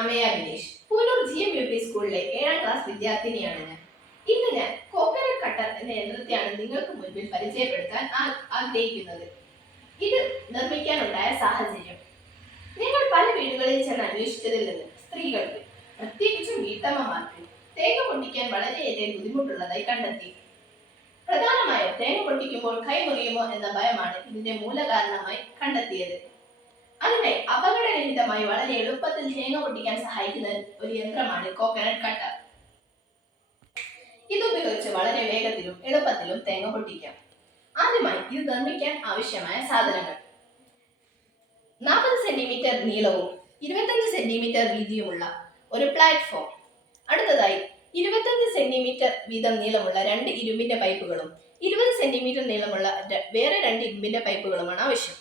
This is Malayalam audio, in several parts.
അമയ വിനേഷ്. പൂനൂർ GMUP സ്കൂളിലെ 7ാം ക്ലാസ് വിദ്യാർത്ഥിനിയാണ് ഞാൻ. ഇന്ന് ഞാൻ കോക്കനട്ട് കട്ടർ എന്ന യന്ത്രത്തെയാണ് നിങ്ങൾക്ക് മുൻപിൽ പരിചയപ്പെടുത്താൻ ആഗ്രഹിക്കുന്നത്. ഇത് നിർമ്മിക്കാനുണ്ടായ സാഹചര്യം: നിങ്ങൾ പല വീടുകളിൽ ചെന്ന് അന്വേഷിച്ചതിൽ നിന്ന് സ്ത്രീകൾക്ക്, പ്രത്യേകിച്ചും വീട്ടമ്മമാർക്ക്, തേങ്ങ പൊട്ടിക്കാൻ വളരെയേറെ ബുദ്ധിമുട്ടുള്ളതായി കണ്ടെത്തി. പ്രധാനമായും തേങ്ങ പൊട്ടിക്കുമ്പോൾ കൈ മുറിയുമോ എന്ന ഭയമാണ് ഇതിന്റെ മൂലകാരണമായി കണ്ടെത്തിയത്. അതിനായി അപകടരഹിതമായി വളരെ എളുപ്പത്തിൽ തേങ്ങ പൊട്ടിക്കാൻ സഹായിക്കുന്ന ഒരു യന്ത്രമാണ് കോക്കനട്ട് കട്ടർ. ഇതുപയോഗിച്ച് വളരെ വേഗത്തിലും എളുപ്പത്തിലും തേങ്ങ പൊട്ടിക്കാം. ആദ്യമായി ഇത് നിർമ്മിക്കാൻ ആവശ്യമായ സാധനങ്ങൾ: 40 സെന്റിമീറ്റർ നീളവും 25 സെന്റിമീറ്റർ വീതിയുമുള്ള ഒരു പ്ലാറ്റ്ഫോം. അടുത്തതായി 25 സെന്റിമീറ്റർ വീതം നീളമുള്ള 2 ഇരുമ്പിന്റെ പൈപ്പുകളും 20 സെന്റിമീറ്റർ നീളമുള്ള വേറെ 2 ഇരുമ്പിന്റെ പൈപ്പുകളുമാണ് ആവശ്യം.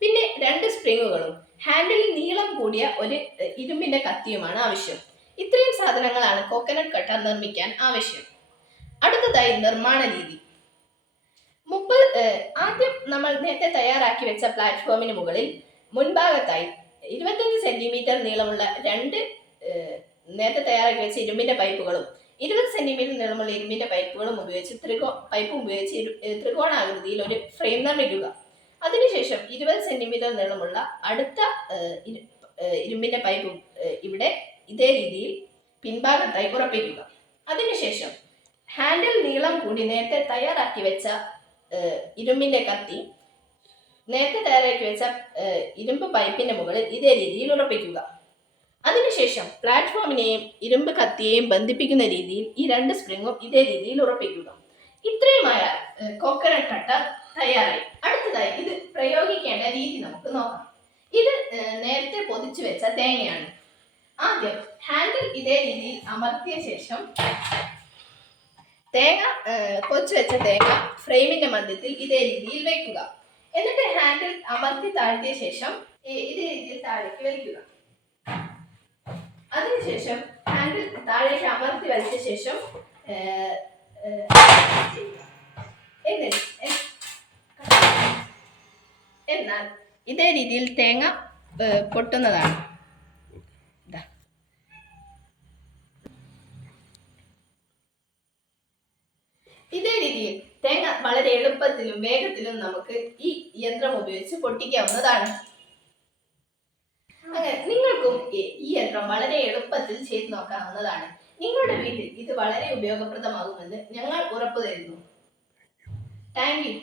പിന്നെ 2 സ്പ്രിങ്ങുകളും ഹാൻഡിൽ നീളം കൂടിയ ഒരു ഇരുമ്പിന്റെ കത്തിയുമാണ് ആവശ്യം. ഇത്രയും സാധനങ്ങളാണ് കോക്കനട്ട് കട്ടർ നിർമ്മിക്കാൻ ആവശ്യം. അടുത്തതായി നിർമ്മാണ രീതി. ആദ്യം നമ്മൾ നേരത്തെ തയ്യാറാക്കി വെച്ച പ്ലാറ്റ്ഫോമിന് മുകളിൽ മുൻഭാഗത്തായി 25 സെന്റിമീറ്റർ നീളമുള്ള 2 നേരത്തെ തയ്യാറാക്കി വെച്ച ഇരുമ്പിന്റെ പൈപ്പുകളും 20 സെന്റിമീറ്റർ നീളമുള്ള ഇരുമ്പിന്റെ പൈപ്പുകളും ഉപയോഗിച്ച് ത്രികോണാകൃതിയിൽ ഒരു ഫ്രെയിം നിർമ്മിക്കുക. അതിനുശേഷം 20 സെന്റിമീറ്റർ നീളമുള്ള അടുത്ത ഇരുമ്പിന്റെ പൈപ്പ് ഇവിടെ ഇതേ രീതിയിൽ പിൻഭാഗത്തായി ഉറപ്പിക്കുക. അതിനുശേഷം ഹാൻഡിൽ നീളം കൂടി നേരത്തെ തയ്യാറാക്കി വെച്ച ഇരുമ്പിന്റെ കത്തി നേരത്തെ തയ്യാറാക്കി വെച്ച ഇരുമ്പ് പൈപ്പിന്റെ മുകളിൽ ഇതേ രീതിയിൽ ഉറപ്പിക്കുക. അതിനുശേഷം പ്ലാറ്റ്ഫോമിനെയും ഇരുമ്പ് കത്തിയെയും ബന്ധിപ്പിക്കുന്ന രീതിയിൽ ഈ 2 സ്പ്രിങ്ങും ഇതേ രീതിയിൽ ഉറപ്പിക്കുക. ഇത്രയുമായ കോക്കനട്ട് കട്ടർ തയ്യാറായി. അടുത്തതായി ഇത് പ്രയോഗിക്കേണ്ട രീതി നമുക്ക് നോക്കാം. ഇത് നേരത്തെ പൊതിച്ചു വെച്ച തേങ്ങയാണ്. ആദ്യം ഹാൻഡിൽ ഇതേ രീതിയിൽ അമർത്തിയ ശേഷം പൊതിച്ചു വെച്ച തേങ്ങ ഫ്രെയിമിന്റെ മധ്യത്തിൽ ഇതേ രീതിയിൽ വെക്കുക. എന്നിട്ട് ഹാൻഡിൽ അമർത്തി താഴ്ത്തിയ ശേഷം ഇതേ രീതിയിൽ താഴേക്ക് വലിക്കുക. അതിനുശേഷം ഹാൻഡിൽ താഴേക്ക് അമർത്തി വലിച്ച ശേഷം എന്നാൽ ഇതേ രീതിയിൽ തേങ്ങ പൊട്ടുന്നതാണ്. ഇതേ രീതിയിൽ തേങ്ങ വളരെ എളുപ്പത്തിലും വേഗത്തിലും നമുക്ക് ഈ യന്ത്രം ഉപയോഗിച്ച് പൊട്ടിക്കാവുന്നതാണ്. അങ്ങനെ നിങ്ങൾക്കും ഈ യന്ത്രം വളരെ എളുപ്പത്തിൽ ചെയ്ത് നോക്കാവുന്നതാണ്. നിങ്ങളുടെ വീട്ടിൽ ഇത് വളരെ ഉപയോഗപ്രദമാകുമെന്ന് ഞങ്ങൾ ഉറപ്പു തരുന്നു. Thank you.